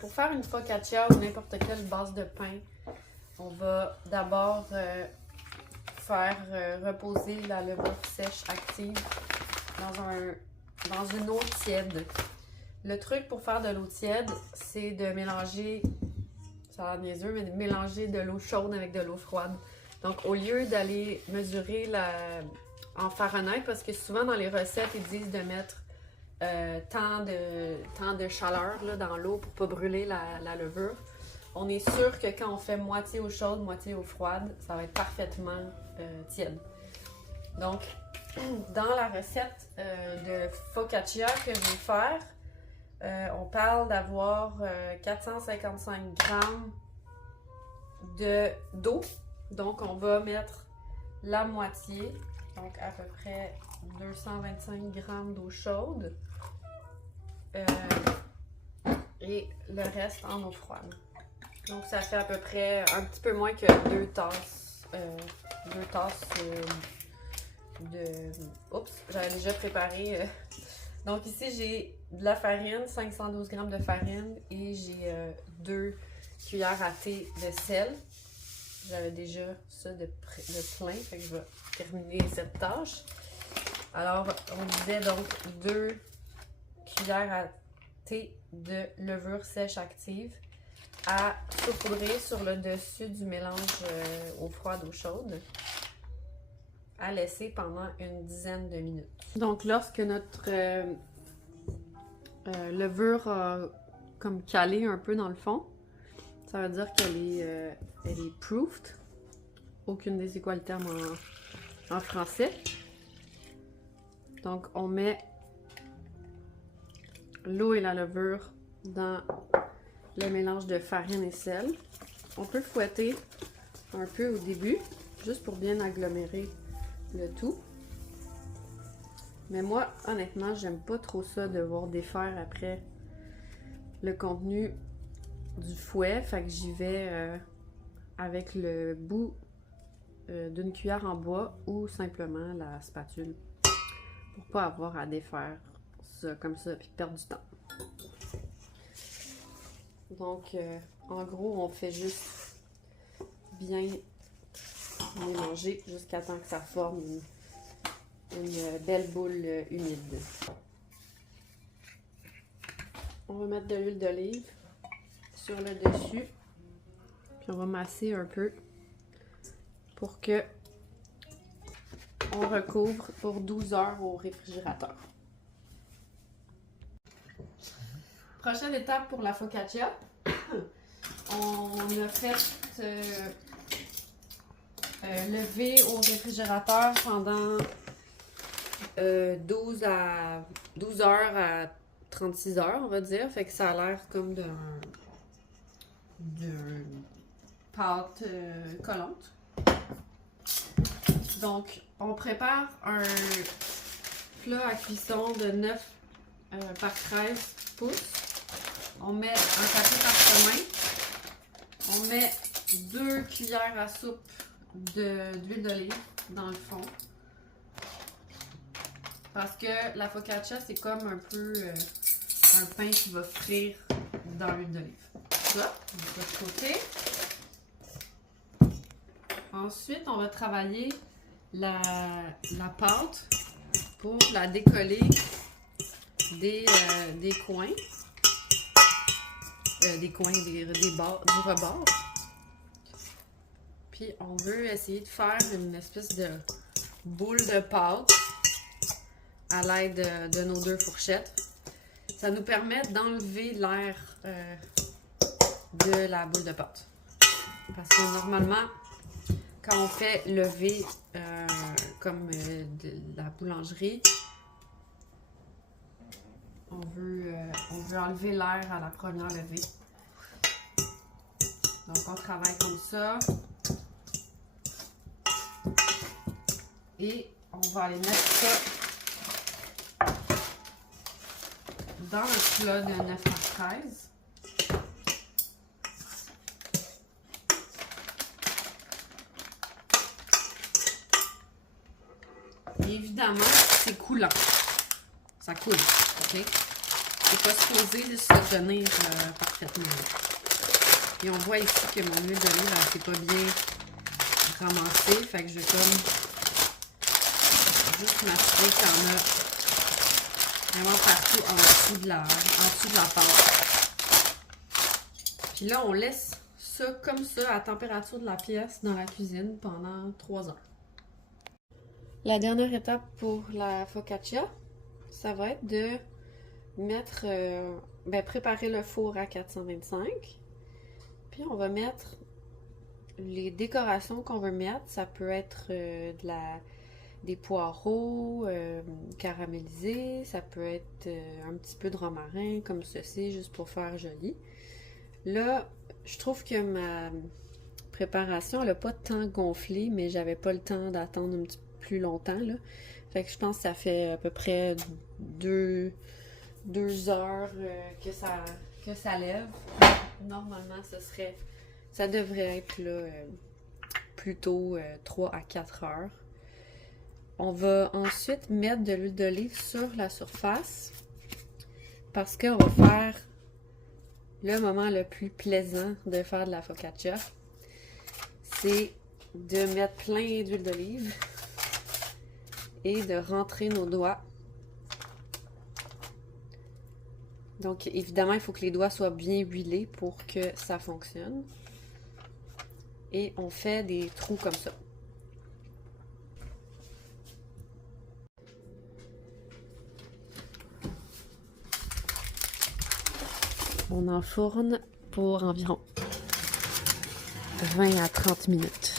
pour faire une focaccia ou n'importe quelle base de pain, on va d'abord faire reposer la levure sèche active dans une eau tiède. Le truc pour faire de l'eau tiède, c'est de mélanger, ça a l'air niaiseux, mais de mélanger de l'eau chaude avec de l'eau froide. Donc, au lieu d'aller mesurer en Fahrenheit, parce que souvent dans les recettes, ils disent de mettre tant de chaleur là, dans l'eau pour pas brûler la levure. On est sûr que quand on fait moitié eau chaude, moitié eau froide, ça va être parfaitement tiède. Donc, dans la recette de focaccia que je vais faire, on parle d'avoir 455 grammes d'eau. Donc, on va mettre la moitié, donc à peu près 225 grammes d'eau chaude. Et le reste en eau froide. Donc, ça fait à peu près un petit peu moins que 2 tasses. De... Oups, j'avais déjà préparé. Donc, ici, j'ai de la farine, 512 grammes de farine et j'ai 2 cuillères à thé de sel. J'avais déjà ça de plein, fait que je vais terminer cette tâche. Alors, on disait donc 2 cuillères à thé de levure sèche active à saupoudrer sur le dessus du mélange eau froide, eau chaude, à laisser pendant une dizaine de minutes. Donc, lorsque notre levure a comme calé un peu dans le fond, ça veut dire qu'elle est proofed. Aucune des équales termes en français. Donc, on met l'eau et la levure dans le mélange de farine et sel. On peut fouetter un peu au début, juste pour bien agglomérer le tout. Mais moi, honnêtement, j'aime pas trop ça de voir défaire après le contenu du fouet. Fait que j'y vais avec le bout d'une cuillère en bois ou simplement la spatule. Pour pas avoir à défaire ça comme ça puis perdre du temps. Donc, en gros, on fait juste bien mélanger jusqu'à temps que ça forme une belle boule humide. On va mettre de l'huile d'olive sur le dessus, puis on va masser un peu pour que on recouvre pour 12 heures au réfrigérateur. Prochaine étape pour la focaccia. On a fait lever au réfrigérateur pendant 12 heures à 36 heures, on va dire. Fait que ça a l'air comme d'une pâte collante. Donc, on prépare un plat à cuisson de 9 par 13 pouces. On met un papier parchemin. On met 2 cuillères à soupe d'huile d'olive dans le fond. Parce que la focaccia, c'est comme un peu un pain qui va frire dans l'huile d'olive. Ça, on va de côté. Ensuite, on va travailler la pâte pour la décoller des coins. Des bords, du rebord. Puis on veut essayer de faire une espèce de boule de pâte à l'aide de nos 2 fourchettes. Ça nous permet d'enlever l'air de la boule de pâte. Parce que normalement, quand on fait lever comme de la boulangerie, on veut enlever l'air à la première levée. Donc, on travaille comme ça. Et on va aller mettre ça dans le plat de 9 par 13. Et évidemment, c'est coulant. Ça coule, ok? c'est pas supposé se tenir parfaitement. Et on voit ici que mon huile d'olive, elle s'est pas bien ramassée. Fait que je vais comme juste m'assurer qu'il y en a vraiment partout en dessous de la pâte. Puis là, on laisse ça comme ça à la température de la pièce dans la cuisine pendant 3 heures. La dernière étape pour la focaccia, ça va être de mettre, préparer le four à 425. Puis on va mettre les décorations qu'on veut mettre. Ça peut être des poireaux caramélisés, ça peut être un petit peu de romarin comme ceci, juste pour faire joli. Là, je trouve que ma préparation, elle n'a pas tant gonflé, mais j'avais pas le temps d'attendre un petit peu plus longtemps, là. Fait que je pense que ça fait à peu près 2 heures que ça lève. Normalement, ça devrait être là plutôt 3 à 4 heures. On va ensuite mettre de l'huile d'olive sur la surface parce qu'on va faire le moment le plus plaisant de faire de la focaccia. C'est de mettre plein d'huile d'olive et de rentrer nos doigts. Donc, évidemment, il faut que les doigts soient bien huilés pour que ça fonctionne. Et on fait des trous comme ça. On enfourne pour environ 20 à 30 minutes.